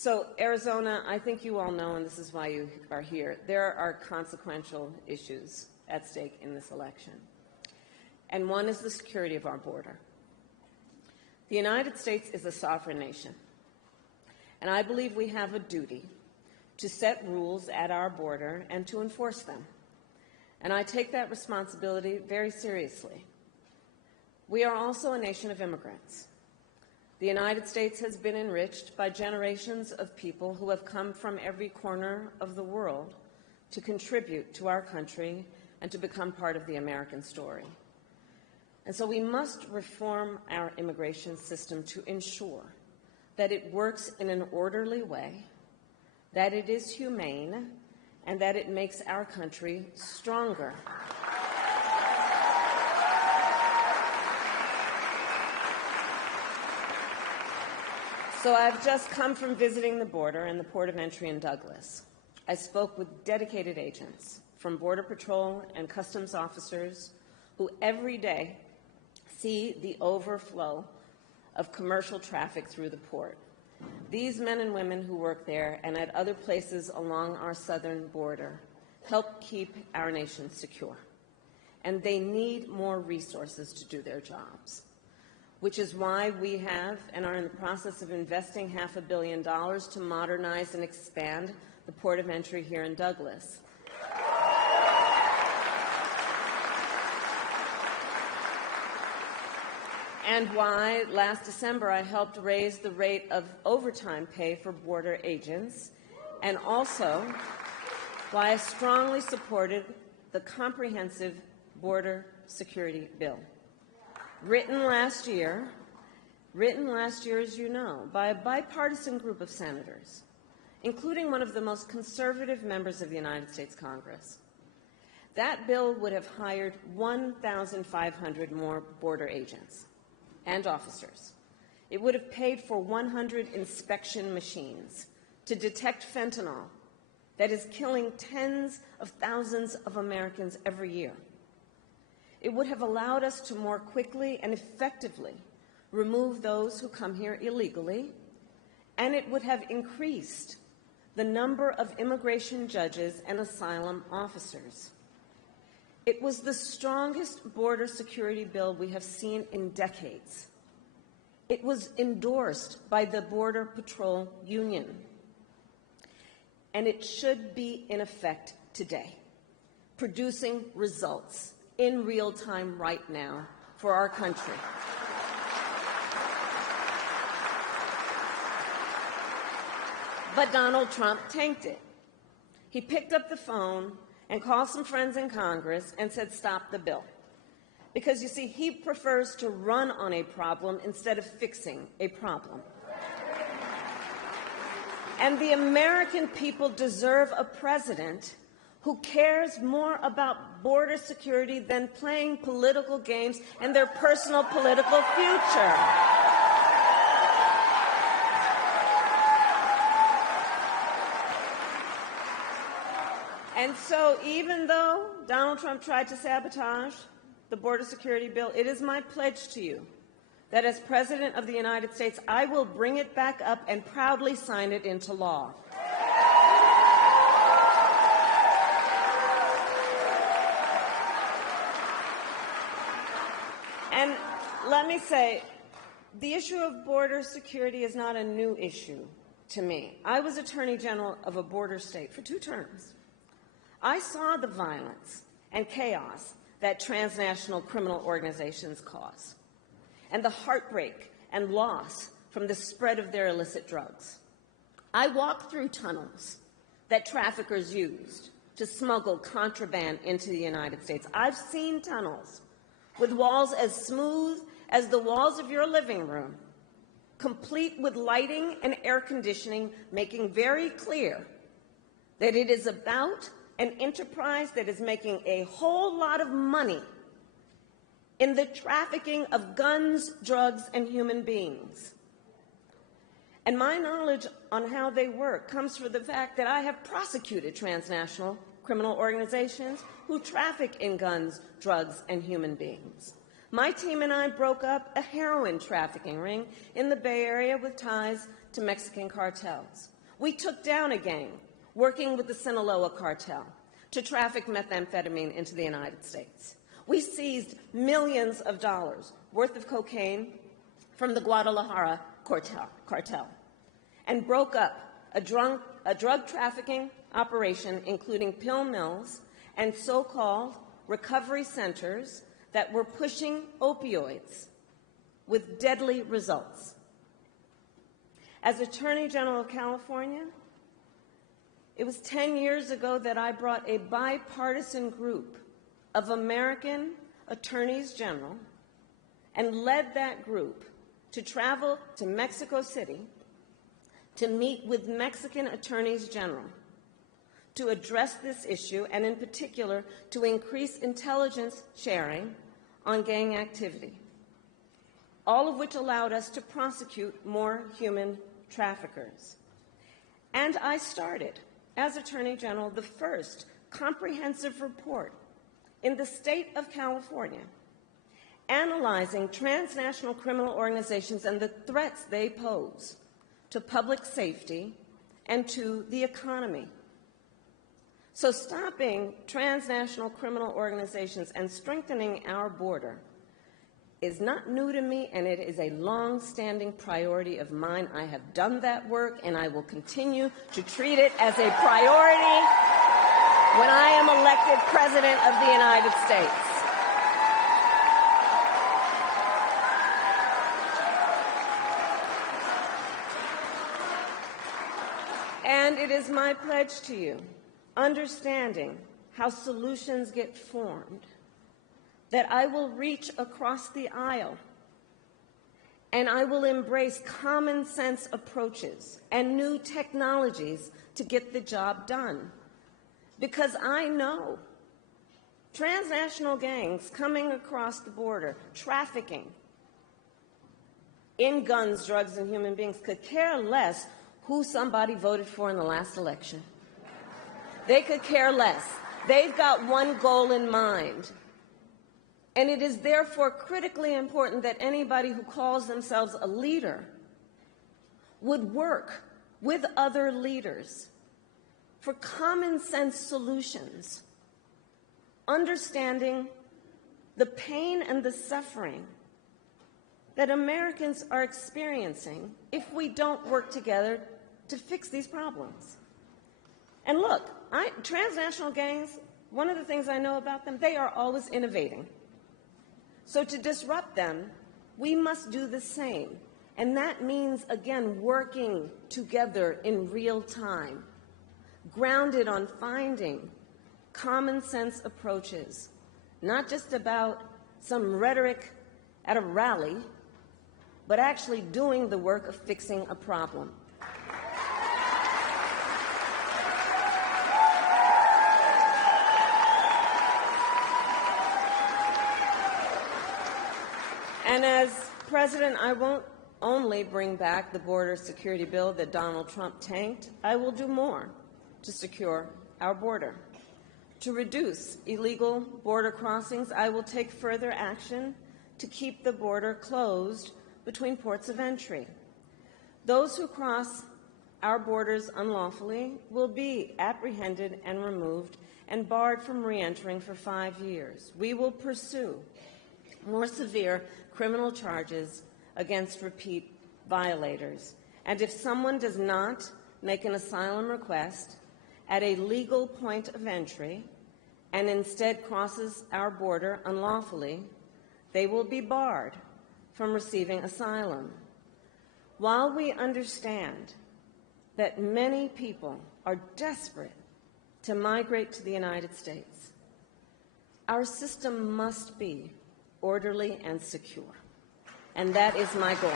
So Arizona, I think you all know, and this is why you are here, there are consequential issues at stake in this election. And one is the security of our border. The United States is a sovereign nation, and I believe we have a duty to set rules at our border and to enforce them. And I take that responsibility very seriously. We are also a nation of immigrants. The United States has been enriched by generations of people who have come from every corner of the world to contribute to our country and to become part of the American story. And so we must reform our immigration system to ensure that it works in an orderly way, that it is humane, and that it makes our country stronger. So I've just come from visiting the border and the port of entry in Douglas. I spoke with dedicated agents from Border Patrol and Customs officers who every day see the overflow of commercial traffic through the port. These men and women who work there and at other places along our southern border help keep our nation secure. And they need more resources to do their jobs, which is why we have and are in the process of investing $500 million to modernize and expand the port of entry here in Douglas. And why last December I helped raise the rate of overtime pay for border agents, and also why I strongly supported the comprehensive border security bill. Written last year, as you know, by a bipartisan group of senators, including one of the most conservative members of the United States Congress. That bill would have hired 1,500 more border agents and officers. It would have paid for 100 inspection machines to detect fentanyl that is killing tens of thousands of Americans every year. It would have allowed us to more quickly and effectively remove those who come here illegally, and it would have increased the number of immigration judges and asylum officers. It was the strongest border security bill we have seen in decades. It was endorsed by the Border Patrol Union, and it should be in effect today, producing results in real time right now for our country. But Donald Trump tanked it. He picked up the phone and called some friends in Congress and said, stop the bill. Because, you see, he prefers to run on a problem instead of fixing a problem. And the American people deserve a president who cares more about border security than playing political games and their personal political future. And so even though Donald Trump tried to sabotage the border security bill, it is my pledge to you that as President of the United States, I will bring it back up and proudly sign it into law. And let me say, the issue of border security is not a new issue to me. I was Attorney General of a border state for 2 terms. I saw the violence and chaos that transnational criminal organizations cause, and the heartbreak and loss from the spread of their illicit drugs. I walked through tunnels that traffickers used to smuggle contraband into the United States. I've seen tunnels with walls as smooth as the walls of your living room, complete with lighting and air conditioning, making very clear that it is about an enterprise that is making a whole lot of money in the trafficking of guns, drugs, and human beings. And my knowledge on how they work comes from the fact that I have prosecuted transnational criminal organizations who traffic in guns, drugs, and human beings. My team and I broke up a heroin trafficking ring in the Bay Area with ties to Mexican cartels. We took down a gang working with the Sinaloa cartel to traffic methamphetamine into the United States. We seized millions of dollars worth of cocaine from the Guadalajara cartel and broke up a drug trafficking operation, including pill mills and so-called recovery centers that were pushing opioids with deadly results. As Attorney General of California, it was 10 years ago that I brought a bipartisan group of American attorneys general and led that group to travel to Mexico City to meet with Mexican attorneys general to address this issue, and in particular to increase intelligence sharing on gang activity, all of which allowed us to prosecute more human traffickers. And I started, as Attorney General, the first comprehensive report in the state of California analyzing transnational criminal organizations and the threats they pose to public safety and to the economy. So stopping transnational criminal organizations and strengthening our border is not new to me, and it is a long-standing priority of mine. I have done that work, and I will continue to treat it as a priority when I am elected President of the United States. And it is my pledge to you, understanding how solutions get formed, that I will reach across the aisle and I will embrace common sense approaches and new technologies to get the job done. Because I know transnational gangs coming across the border, trafficking in guns, drugs, and human beings could care less who somebody voted for in the last election. They could care less. They've got one goal in mind. And it is therefore critically important that anybody who calls themselves a leader would work with other leaders for common sense solutions, understanding the pain and the suffering that Americans are experiencing if we don't work together to fix these problems. And look, transnational gangs, one of the things I know about them, they are always innovating. So to disrupt them, we must do the same. And that means, again, working together in real time, grounded on finding common sense approaches, not just about some rhetoric at a rally, but actually doing the work of fixing a problem. And as President, I won't only bring back the border security bill that Donald Trump tanked. I will do more to secure our border. To reduce illegal border crossings, I will take further action to keep the border closed between ports of entry. Those who cross our borders unlawfully will be apprehended and removed and barred from re-entering for 5 years. We will pursue more severe criminal charges against repeat violators. And if someone does not make an asylum request at a legal point of entry and instead crosses our border unlawfully, they will be barred from receiving asylum. While we understand that many people are desperate to migrate to the United States, our system must be orderly and secure. And that is my goal.